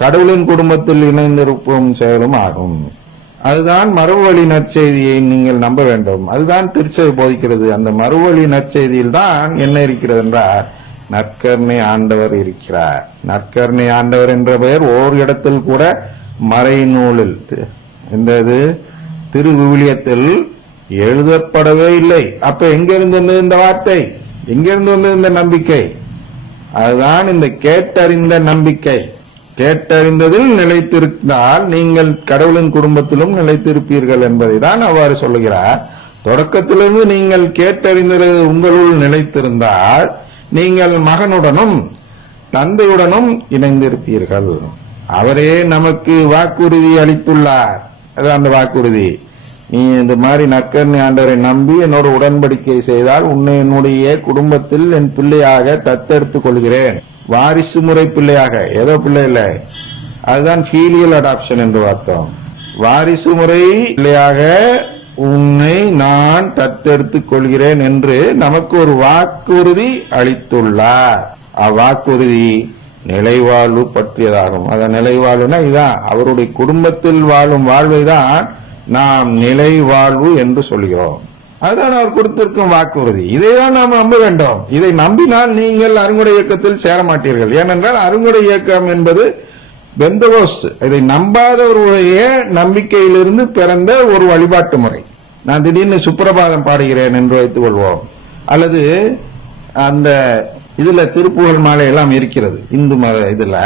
கடவுளின் குடும்பத்தில் இணைந்திருக்கும் செயலும் ஆகும். அதுதான் மறுவழி நற்செய்தியை நீங்கள் நம்ப வேண்டும். அதுதான் திருச்சபை போதிக்கிறது. அந்த மறுவழி நற்செய்தியில் தான் என்ன இருக்கிறது என்றால் நற்கருணை ஆண்டவர் இருக்கிறார். நற்கருணை ஆண்டவர் என்ற பெயர் ஓர் இடத்தில் கூட மறை நூலில் இந்த திரு விவிலியத்தில் எழுதப்படவே இல்லை. அப்ப எங்கிருந்து வந்தது இந்த வார்த்தை? எங்கிருந்து வந்தது இந்த நம்பிக்கை? அதுதான் இந்த கேட்டறிந்த நம்பிக்கை. கேட்டறிந்ததில் நிலைத்திருந்தால் நீங்கள் கடவுளின் குடும்பத்திலும் நிலைத்திருப்பீர்கள் என்பதை தான் அவ்வாறு சொல்லுகிறார். தொடக்கத்திலிருந்து நீங்கள் கேட்டறிந்தது உங்களுள் நிலைத்திருந்தால் நீங்கள் மகனுடனும் தந்தையுடனும் இணைந்திருப்பீர்கள். அவரே நமக்கு வாக்குறுதி அளித்துள்ளார். அதான் அந்த வாக்குறுதி. நீ இந்த மாதிரி நற்கருணை ஆண்டவரை நம்பி என்னோட உடன்படிக்கை செய்தால் உன்னை என்னுடைய குடும்பத்தில் என் பிள்ளையாக தத்தெடுத்துக் கொள்கிறேன். வாரிசு முறை பிள்ளையாக, ஏதோ பிள்ளை இல்லை, அதுதான் ஃபீலியல் அடாப்ஷன் என்று பார்த்தோம். வாரிசு முறை பிள்ளையாக உன்னை நான் தத்தெடுத்துக் கொள்கிறேன் என்று நமக்கு ஒரு வாக்குறுதி அளித்துள்ளார். அவ்வாக்குறுதி நிலைவாழ்வு பற்றியதாகும். அத நிலைவாழ்வுனா இதான், அவருடைய குடும்பத்தில் வாழும் வாழ்வை தான் நாம் நிலை வாழ்வு என்று சொல்கிறோம். அதுதான் அவர் கொடுத்திருக்கும் வாக்குறுதி. இதைதான் நாம் நம்ப வேண்டும். இதை நம்பினால் நீங்கள் அருங்குடை இயக்கத்தில் சேர மாட்டீர்கள். ஏனென்றால் அருங்குடை இயக்கம் என்பது பெந்தகோஸ்து. இதை நம்பாதவருடைய நம்பிக்கையிலிருந்து பிறந்த ஒரு வழிபாட்டு முறை. நான் திடீர்னு சுப்பிரபாதம் பாடுகிறேன் என்று வைத்துக் கொள்வோம், அல்லது அந்த இதுல திருப்புகழ் மாலை எல்லாம் இருக்கிறது இந்து மத இதுல,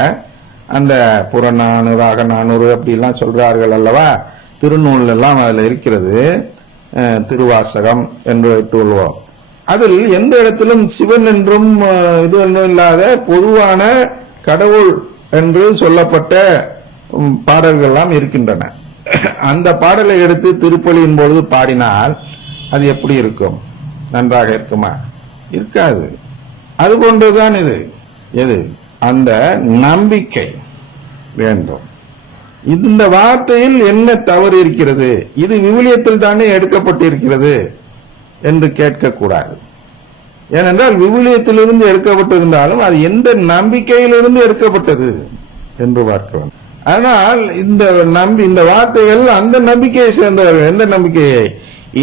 அந்த புறநானூறு அகநானூறு அப்படி எல்லாம் சொல்றார்கள் அல்லவா, திருநூல் எல்லாம் அதுல இருக்கிறது, திருவாசகம் என்று வைத்துக் கொள்வோம். அதில் எந்த இடத்திலும் சிவன் என்றும் இது ஒன்றும் இல்லாத பொதுவான கடவுள் என்று சொல்லப்பட்ட பாடல்கள் எல்லாம் இருக்கின்றன. அந்த பாடலை எடுத்து திருப்பலியின் பொழுது பாடினால் அது எப்படி இருக்கும்? நன்றாக இருக்குமா? இருக்காது. அது போன்றுதான் இது. எது? அந்த நம்பிக்கை வேண்டும். இந்த வார்த்தையில் என்ன தவறு இருக்கிறது? இது விவிலியத்தில் தானே எடுக்கப்பட்டிருக்கிறது என்று கேட்கக்கூடாது. ஏனென்றால் விவிலியத்திலிருந்து எடுக்கப்பட்டிருந்தாலும் அது எந்த நம்பிக்கையிலிருந்து எடுக்கப்பட்டது என்று பார்க்க வேண்டும். ஆனால் இந்த வார்த்தைகள் அந்த நம்பிக்கையை சேர்ந்தவர்கள். எந்த நம்பிக்கையை?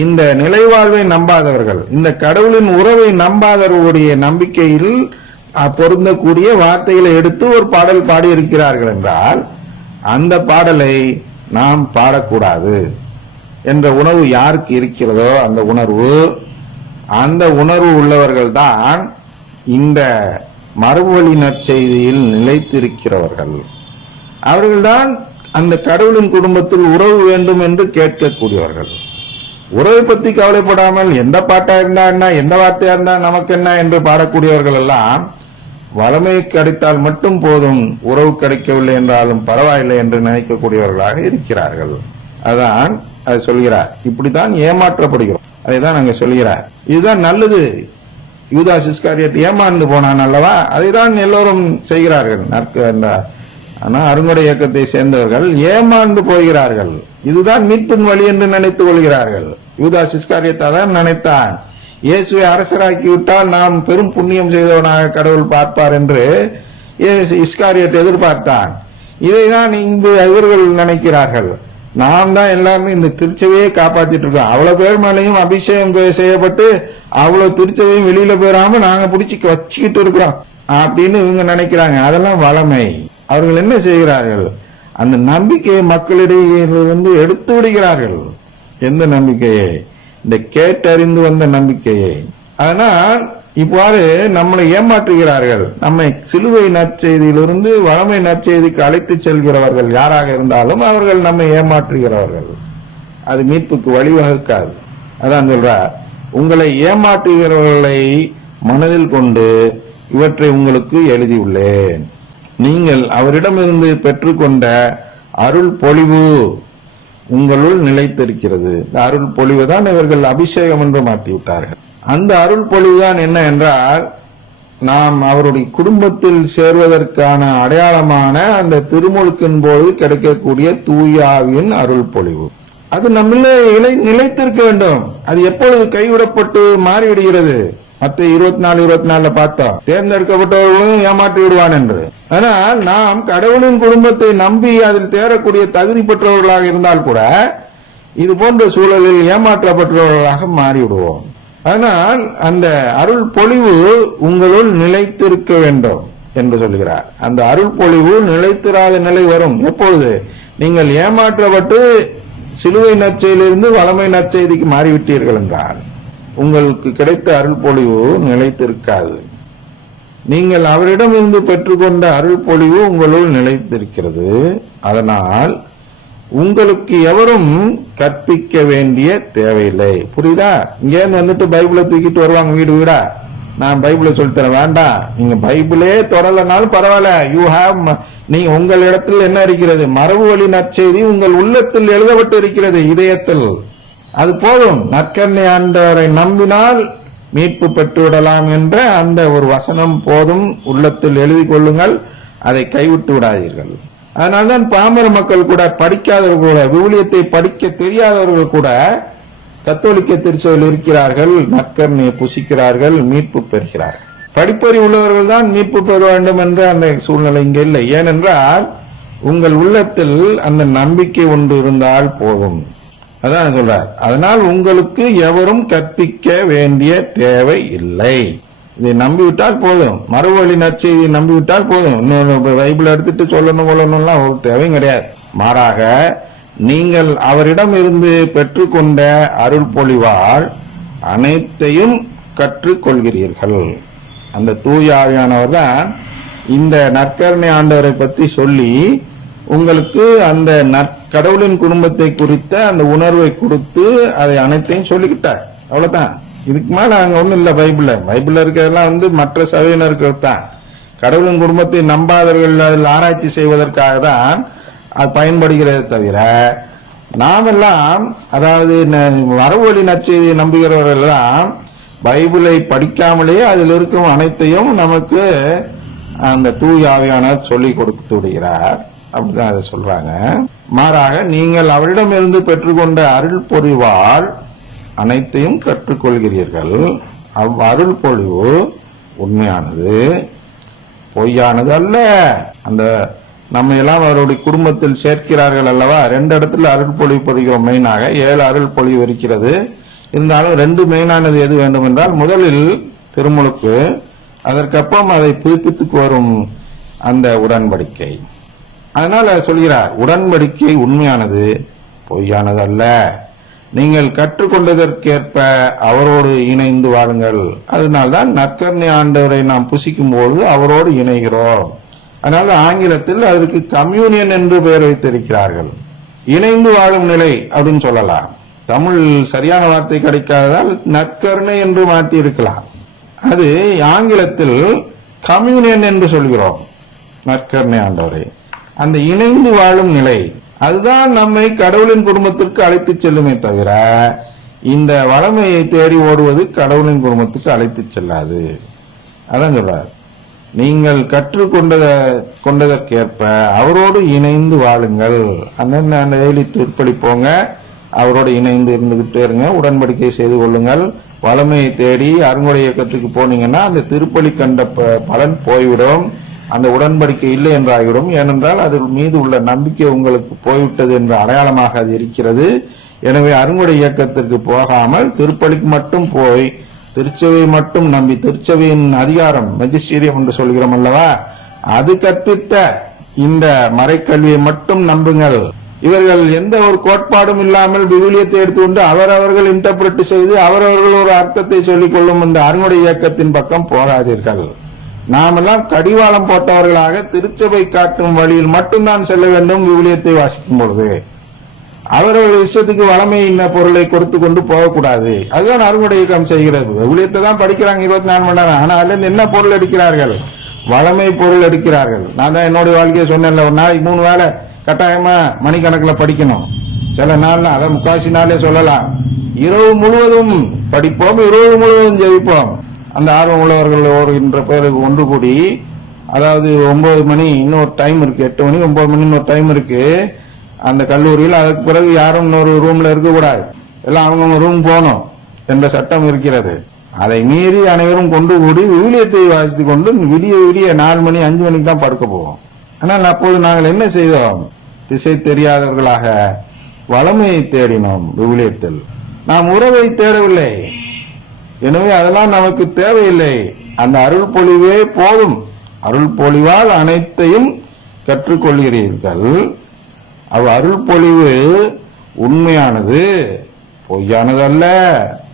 இந்த நிலைவாழ்வை நம்பாதவர்கள், இந்த கடவுளின் உறவை நம்பாதவர்களுடைய நம்பிக்கையில் பொருந்தக்கூடிய வார்த்தைகளை எடுத்து ஒரு பாடல் பாடி இருக்கிறார்கள் என்றால் அந்த பாடலை நாம் பாடக்கூடாது என்ற உணர்வு யாருக்கு இருக்கிறதோ அந்த உணர்வு உள்ளவர்கள் தான் இந்த மறுவழி நற்செய்தியில் நிலைத்திருக்கிறவர்கள். அவர்கள்தான் அந்த கடவுளின் குடும்பத்தில் உறவு வேண்டும் என்று கேட்கக்கூடியவர்கள். உறவை பற்றி கவலைப்படாமல் எந்த பாட்டா இருந்தா என்ன, எந்த வார்த்தையா இருந்தா நமக்கு என்ன என்று பாடக்கூடியவர்கள் எல்லாம் வளமை கிடைத்தால் மட்டும் போதும், உறவு கிடைக்கவில்லை என்றாலும் பரவாயில்லை என்று நினைக்கக்கூடியவர்களாக இருக்கிறார்கள். அதான் அதை சொல்கிறார். இப்படித்தான் ஏமாற்றப்படுகிறோம். அதை தான் அங்க சொல்கிறார். இதுதான் நல்லது. யூதாஸ் இஸ்காரியோட் ஏமாந்து போனான் அல்லவா, அதை தான் எல்லோரும் செய்கிறார்கள். ஆனா அருங்குடை இயக்கத்தை சேர்ந்தவர்கள் ஏமாந்து போகிறார்கள். இதுதான் மீட்பின் வழி என்று நினைத்துக் கொள்கிறார்கள். யூதாஸ் இஸ்காரியோட் தான் நினைத்தான். இயேசுவை அரசராக்கி விட்டால் நாம் பெரும் புண்ணியம் செய்தவனாக கடவுள் பார்ப்பார் என்று இஸ்காரியோட் எதிர்பார்த்தான். இதைதான் இங்கு இவர்கள் நினைக்கிறார்கள். நாம் தான் எல்லாருமே இந்த திருச்சபையை காப்பாத்திட்டு இருக்கோம். அவ்வளவு பேர் மேலையும் அபிஷேகம் செய்யப்பட்டு அவ்வளவு திருச்சபையும் வெளியில போயிடாம நாங்க பிடிச்சி வச்சுக்கிட்டு இருக்கிறோம் அப்படின்னு இவங்க நினைக்கிறாங்க. அதெல்லாம் வளமை. அவர்கள் என்ன செய்கிறார்கள்? அந்த நம்பிக்கையை மக்களிடையிலிருந்து எடுத்து விடுகிறார்கள். எந்த நம்பிக்கையை? இந்த கேட்டறிந்து வந்த நம்பிக்கையை. அதனால் இவ்வாறு நம்மளை ஏமாற்றுகிறார்கள். நம்மை சிலுவை நற்செய்தியிலிருந்து வளமை நற்செய்திக்கு அழைத்து செல்கிறவர்கள் யாராக இருந்தாலும் அவர்கள் நம்மை ஏமாற்றுகிறவர்கள். அது மீட்புக்கு வழிவகுக்காது. அதான் சொல்றார், உங்களை ஏமாற்றுகிறவர்களை மனதில் கொண்டு இவற்றை உங்களுக்கு எழுதியுள்ளேன். நீங்கள் அவரிடமிருந்து பெற்றுக்கொண்ட அருள் பொழிவு உங்களுள் நிலைத்திருக்கிறது. இந்த அருள் பொழிவு தான் இவர்கள் அபிஷேகம் என்று மாற்றி விட்டார்கள். அந்த அருள் பொழிவுதான் என்ன என்றால், நாம் அவருடைய குடும்பத்தில் சேர்வதற்கான அடையாளமான அந்த திருமுழுக்கின் போது கிடைக்கக்கூடிய தூயாவின் அருள் பொழிவு. அது நம்மளே நிலைத்திருக்க வேண்டும். அது எப்பொழுது கைவிடப்பட்டு மாறிவிடுகிறது? மத்த 24 பார்த்தோம், தேர்ந்தெடுக்கப்பட்டவர்களும் ஏமாற்றி விடுவான் என்று. ஆனால் நாம் கடவுளின் குடும்பத்தை நம்பி அதில் தேரக்கூடிய தகுதி பெற்றவர்களாக இருந்தால் கூட இது போன்ற சூழலில் ஏமாற்றப்பட்டவர்களாக மாறிவிடுவோம். அதனால் அந்த அருள் பொழிவு உங்களுள் நிலைத்திருக்க வேண்டும் என்று சொல்கிறார். அந்த அருள் பொழிவு நிலைத்திராத நிலை வரும் எப்பொழுது நீங்கள் ஏமாற்றப்பட்டு சிலுவை நற்செய்தியிலிருந்து வளமை நற்செய்திக்கு மாறிவிட்டீர்கள் என்றால் உங்களுக்கு கிடைத்த அருள் பொழிவு நிலைத்திருக்காது. நீங்கள் அவரிடம் இருந்து பெற்றுக்கொண்ட அருள் பொழிவு உங்களுள் நிலைத்திருக்கிறது. அதனால் உங்களுக்கு எவரும் கற்பிக்க வேண்டிய தேவையில்லை. புரியுதா? இங்கேருந்து வந்துட்டு பைபிளை தூக்கிட்டு வருவாங்க வீடு வீடா, நான் பைபிளை சொல்லித்தரேன். வேண்டாம், நீங்க பைபிளே தொடரலனாலும் பரவாயில்ல. யூ ஹாவ், நீங்க உங்கள் இடத்தில் என்ன இருக்கிறது? மரபு வழி நற்செய்தி உங்கள் உள்ளத்தில் எழுதப்பட்டு இருக்கிறது, இதயத்தில். அது போதும். நற்கருணை ஆண்டவரை நம்பினால் மீட்பு பெற்றுவிடலாம் என்ற அந்த ஒரு வசனம் போதும். உள்ளத்தில் எழுதி கொள்ளுங்கள், அதை கைவிட்டு விடாதீர்கள். அதனால்தான் பாமர மக்கள் கூட, படிக்காதவர்கள் கூட, விவிலியத்தை படிக்க தெரியாதவர்கள் கூட கத்தோலிக்க திருச்சபையில் இருக்கிறார்கள், நற்கருணையை புசிக்கிறார்கள், மீட்பு பெறுகிறார்கள். படிப்பறி உள்ளவர்கள் தான் மீட்பு பெற வேண்டும் என்ற அந்த சூழ்நிலை இங்கே இல்லை. ஏனென்றால் உங்கள் உள்ளத்தில் அந்த நம்பிக்கை ஒன்று இருந்தால் போதும். அதான் சொல்றார். அதனால் உங்களுக்கு எவரும் கற்பிக்க வேண்டிய தேவை இல்லை. இதை நம்பிவிட்டால் போதும். மறுவழி நற்செய்தியை நம்பிவிட்டால் போதும். இன்னொரு பைபிள் எடுத்துட்டு சொல்லணும் கொள்ளணும்லாம் ஒரு தேவையும் கிடையாது. மாறாக நீங்கள் அவரிடம் இருந்து பெற்றுக்கொண்ட அருள் பொழிவால் அனைத்தையும் கற்றுக்கொள்கிறீர்கள். அந்த தூய ஆவியானவர் தான் இந்த நற்கருணை ஆண்டவரை பற்றி சொல்லி உங்களுக்கு அந்த கடவுளின் குடும்பத்தை குறித்த அந்த உணர்வை கொடுத்து அதை அனைத்தையும் சொல்லிக்கிட்டார். அவ்வளவுதான். இதுக்கு மேல அங்க ஒண்ணும் இல்ல. பைபிள்ல இருக்கிறதெல்லாம் மற்ற சபையினருக்கு தான். கடவுளின் குடும்பத்தை நம்பாதவர்கள் அதில் ஆராய்ச்சி செய்வதற்காக தான் அது பயன்படுகிறதே தவிர, நாமெல்லாம், அதாவது மரபுவழி நற்செய்தியை நம்புகிறவர்கள் எல்லாம் பைபிளை படிக்காமலே அதில் இருக்கும் அனைத்தையும் நமக்கு அந்த தூய ஆவியானவர் சொல்லி கொடுத்து விடுகிறார். அப்படிதான் அதை சொல்றாங்க. மாறாக நீங்கள் அவரிடமிருந்து பெற்றுக்கொண்ட அருள் பொழிவால் அனைத்தையும் கற்றுக்கொள்கிறீர்கள். அருள் பொழிவு உண்மையானது, பொய்யானது அல்ல. அந்த நம்ம எல்லாம் அவருடைய குடும்பத்தில் சேர்க்கிறார்கள் அல்லவா? 2 இடத்துல அருள் பொழிவு பொழிகிறோம். மெயினாக 7 அருள் பொழிவு இருக்கிறது. இருந்தாலும் 2 மெயினானது எது வேண்டும் என்றால், முதலில் திருமுழுக்கு, அதற்கப்புறம் அதை புதுப்பித்துக்கு வரும் அந்த உடன்படிக்கை. அதனால சொல்கிறார், உடன்படிக்கை உண்மையானது, பொய்யானது அல்ல. நீங்கள் கற்றுக்கொண்டதற்கேற்ப அவரோடு இணைந்து வாழுங்கள். அதனால்தான் நற்கருணை ஆண்டவரை நாம் புசிக்கும் போது அவரோடு இணைகிறோம். அதனால ஆங்கிலத்தில் அதற்கு கம்யூனியன் என்று பெயர் வைத்திருக்கிறார்கள். இணைந்து வாழும் நிலை அப்படின்னு சொல்லலாம். தமிழ் சரியான வார்த்தை கிடைக்காததால் நற்கருணை என்று மாற்றி இருக்கலாம். அது ஆங்கிலத்தில் கம்யூனியன் என்று சொல்கிறோம். நற்கருணை ஆண்டவரை, அந்த இணைந்து வாழும் நிலை, அதுதான் நம்மை கடவுளின் குடும்பத்திற்கு அழைத்து செல்லுமே தவிர, இந்த வளமையை தேடி ஓடுவது கடவுளின் குடும்பத்துக்கு அழைத்து செல்லாது. அதான் சொல்றார், நீங்கள் கற்றுக்கொண்டதற்கேற்ப அவரோடு இணைந்து வாழுங்கள். அந்த டெய்லி திருப்பலி போங்க, அவரோடு இணைந்து இருந்துகிட்டே இருங்க, உடன்படிக்கை செய்து கொள்ளுங்கள். வளமையை தேடி அருங்கொடை இயக்கத்துக்கு போனீங்கன்னா அந்த திருப்பலி கண்ட பலன் போய்விடும், அந்த உடன்படிக்கை இல்லை என்றாகிவிடும். ஏனென்றால் அது மீது உள்ள நம்பிக்கை உங்களுக்கு போய்விட்டது என்ற அடையாளமாக அது இருக்கிறது. எனவே அருங்கொடை இயக்கத்திற்கு போகாமல் திருப்பலிக்கு மட்டும் போய் திருச்சபையை மட்டும் நம்பி, திருச்சபையின் அதிகாரம் மெஜிஸ்டீரியம் என்று சொல்கிறோம் அல்லவா, அது கற்பித்த இந்த மறைக்கல்வியை மட்டும் நம்புங்கள். இவர்கள் எந்த ஒரு கோட்பாடும் இல்லாமல் விவிலியத்தை எடுத்துக்கொண்டு அவரவர்கள் இன்டர்பிரட் செய்து அவரவர்கள் ஒரு அர்த்தத்தை சொல்லிக் கொள்ளும் இந்த அருங்கொடை இயக்கத்தின் பக்கம் போகாதீர்கள். நாமெல்லாம் கடிவாளம் போட்டவர்களாக திருச்சபை காட்டும் வழியில் மட்டும்தான் செல்ல வேண்டும். விவிலியத்தை வாசிக்கும் பொழுது அவர்கள் இஷ்டத்துக்கு வளமை பொருளை கொடுத்து கொண்டு போகக்கூடாது. அதுதான் அருங்கொடை இயக்கம் செய்கிறது. விவிலியத்தை தான் படிக்கிறாங்க 24 மணி நேரம். ஆனா அதுல இருந்து என்ன பொருள் எடுக்கிறார்கள்? வளமை பொருள் எடுக்கிறார்கள். நான் தான் என்னுடைய வாழ்க்கையை சொன்னேன்ல, ஒரு நாளைக்கு 3 வேளை கட்டாயமா மணிக்கணக்கில் படிக்கணும். சில நாள் அதை 3/4 நாளே சொல்லலாம். இரவு முழுவதும் படிப்போம், இரவு முழுவதும் ஜெபிப்போம். அந்த ஆர்வம் உள்ளவர்கள் ஒரு பேருக்கு ஒன்று கூடி, அதாவது 9 மணி இன்னொரு டைம் இருக்கு, 8 மணி 9 மணி இன்னொரு டைம் இருக்கு அந்த கல்லூரியில். அதுக்கு பிறகு யாரும் இன்னொரு ரூம்ல இருக்கக்கூடாது, எல்லாம் அவங்கவுங்க ரூம் போகணும் என்ற சட்டம் இருக்கிறது. அதை மீறி அனைவரும் கொண்டு கூடி விவிலியத்தை வாசித்துக் கொண்டு விடிய விடிய 4 மணி 5 மணிக்கு தான் படுக்க போவோம். ஆனால் அப்பொழுது நாங்கள் என்ன செய்தோம்? திசை தெரியாதவர்களாக வளமையை தேடினோம். விவிலியத்தில் நாம் உறவை தேடவில்லை. எனவே அதெல்லாம் நமக்கு தேவையில்லை. அந்த அருள் பொழிவே போதும். அருள் பொழிவால் அனைத்தையும் கற்றுக்கொள்கிறீர்கள். அருள் பொழிவு உண்மையானது, பொய்யானதல்ல.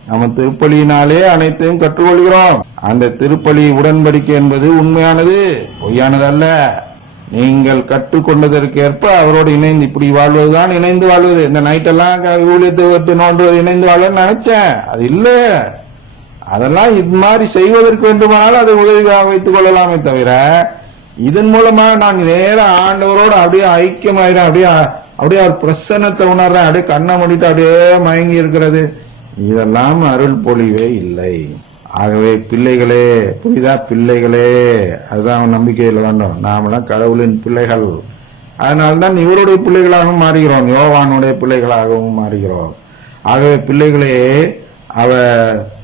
நம்ம திருப்பலியினாலே அனைத்தையும் கற்றுக்கொள்கிறோம். அந்த திருப்பலி உடன்படிக்கை என்பது உண்மையானது, பொய்யானதல்ல. நீங்கள் கற்றுக்கொண்டதற்கேற்ப அவரோடு இணைந்து இப்படி வாழ்வதுதான் இணைந்து வாழ்வது. இந்த நைட்டெல்லாம் ஊழியத்தை விட்டு நோண்டுவது இணைந்து வாழ்வதுன்னு நினைச்சேன். அது இல்லை. அதெல்லாம் இது மாதிரி செய்வதற்கு வேண்டுமானாலும் அதை உதவியாக வைத்துக் கொள்ளலாமே தவிர, இதன் மூலமாக நான் நேர ஆண்டவரோடு அப்படியே ஐக்கியமாயிடும், அப்படியே அவர் பிரசன்னத்தை உணர்றேன், அப்படியே கண்ணை மூடிட்டு அப்படியே மயங்கி இருக்கிறது, இதெல்லாம் அருள் பொழிவே இல்லை. ஆகவே பிள்ளைகளே, புரியுதா? பிள்ளைகளே, அதுதான் நம்பிக்கையில் வேண்டும். நாமெல்லாம் கடவுளின் பிள்ளைகள். அதனால்தான் இவருடைய பிள்ளைகளாகவும் மாறுகிறோம், யோவானுடைய பிள்ளைகளாகவும் மாறுகிறோம். ஆகவே பிள்ளைகளே, அவ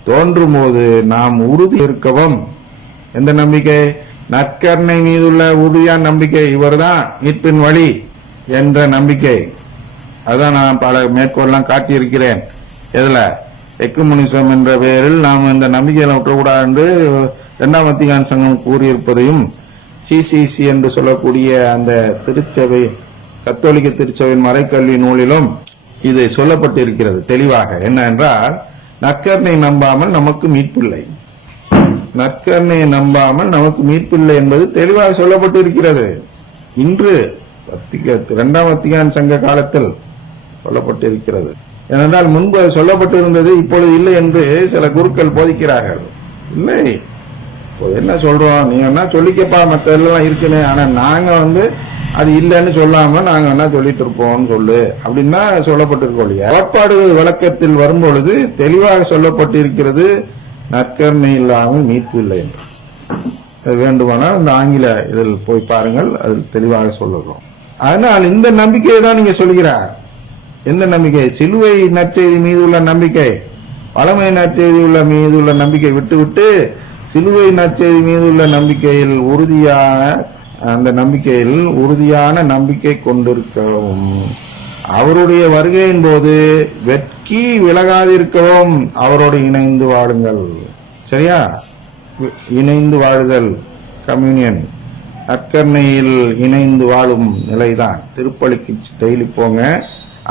தோன்றும் போது நாம் உறுதி இருக்கவும். எந்த நம்பிக்கை? நற்கருணை மீதுள்ள உறுதியான நம்பிக்கை. இவர்தான் மீட்பின் வழி என்ற நம்பிக்கை. அதான் நான் பல மேற்கோள்லாம் காட்டியிருக்கிறேன். எதுல? எக்குமுனிசம் என்ற பெயரில் நாம் இந்த நம்பிக்கையில விட்டக்கூடாது என்று 2ஆம் வத்திக்கான் சங்கம் கூறியிருப்பதையும், சிசிசி என்று சொல்லக்கூடிய அந்த திருச்சபை, கத்தோலிக்க திருச்சபையின் மறைக்கல்வி நூலிலும் இது சொல்லப்பட்டிருக்கிறது தெளிவாக. என்ன என்றால், நற்கருணை நம்பாமல் நமக்கு மீட்பில்லை. நற்கருணையை நம்பாமல் நமக்கு மீட்பில்லை என்பது தெளிவாக சொல்லப்பட்டிருக்கிறது. இன்று 2ஆம் வத்திக்கான் சங்க காலத்தில் சொல்லப்பட்டிருக்கிறது. ஏனென்றால் முன்பு சொல்லப்பட்டிருந்தது, இப்பொழுது இல்லை என்று சில குருக்கள் போதிக்கிறார்கள். இல்லை, என்ன சொல்றோம், நீங்க என்ன சொல்லிக்கப்பா, மற்ற எல்லாம் இருக்குன்னு. ஆனா நாங்க அது இல்லைன்னு சொல்லாம நாங்க என்ன சொல்லிட்டு இருப்போம்னு சொல்லு அப்படின்னு தான் சொல்லப்பட்டிருக்கோம் இல்லையா? கோட்பாடு விளக்கத்தில் வரும்பொழுது தெளிவாக சொல்லப்பட்டிருக்கிறது, நற்கருணை இல்லாமல் மீட்பு இல்லை என்று. அது வேண்டுமானால் இந்த ஆங்கில இதில் போய் பாருங்கள், அதில் தெளிவாக சொல்லுகிறோம். அதனால் இந்த நம்பிக்கையை தான் நீங்க சொல்கிறார். எந்த நம்பிக்கை? சிலுவை நற்செய்தி மீது உள்ள நம்பிக்கை. வளமை நற்செய்தி மீது உள்ள நம்பிக்கை விட்டுவிட்டு சிலுவை நற்செய்தி மீது உள்ள நம்பிக்கையில் உறுதியான நம்பிக்கை கொண்டிருக்கவும், அவருடைய வருகையின் போது வெட்கி விலகாதிருக்கவும் அவரோடு இணைந்து வாழுங்கள். சரியா? இணைந்து வாழுதல், கம்யூனியன், நற்கருணையில் இணைந்து வாழும் நிலைதான். திருப்பலிக்கு டெய்லி போங்க.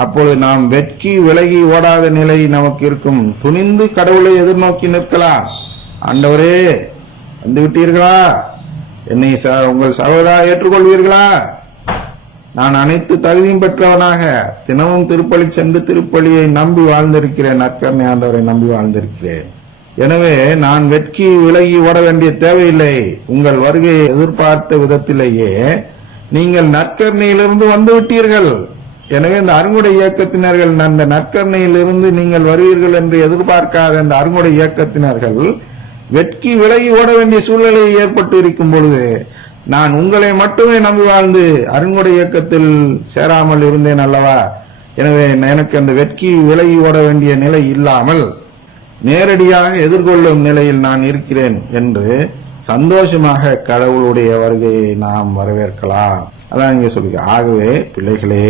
அப்பொழுது நாம் வெட்கி விலகி ஓடாத நிலை நமக்கு இருக்கும். துணிந்து கடவுளை எதிர்நோக்கி நிற்கலாம். ஆண்டவரே, வந்து விட்டீர்களா? என்னை உங்கள் சகோதரராக ஏற்றுக்கொள்வீர்களா? நான் அனைத்து தகுதியும் பெற்றவனாக தினமும் திருப்பலி சென்று திருப்பலியை நம்பி வாழ்ந்திருக்கிறேன், நற்கருணை ஆண்டவரை நம்பி வாழ்ந்திருக்கிறேன். எனவே நான் வெட்கி விலகி ஓட வேண்டிய தேவையில்லை. உங்கள் வருகையை எதிர்பார்த்த விதத்திலேயே நீங்கள் நற்கருணையிலிருந்து வந்து விட்டீர்கள். எனவே இந்த அருங்குடை இயக்கத்தினர்கள், அந்த நற்கருணையிலிருந்து நீங்கள் வருவீர்கள் என்று எதிர்பார்க்காத அந்த அருங்குடை இயக்கத்தினர்கள் வெட்கி விலகி ஓட வேண்டிய சூழ்நிலை ஏற்பட்டு இருக்கும் பொழுது நான் உங்களை மட்டுமே நம்பி வாழ்ந்து அருங்குடை இயக்கத்தில் சேராமல் இருந்தேன் அல்லவா? எனவே எனக்கு அந்த வெட்கி விலகி ஓட வேண்டிய நிலை இல்லாமல் நேரடியாக எதிர்கொள்ளும் நிலையில் நான் இருக்கிறேன் என்று சந்தோஷமாக கடவுளுடைய வருகையை நாம் வரவேற்கலாம். அதான் இங்கே சொல்லுங்க. ஆகவே பிள்ளைகளே,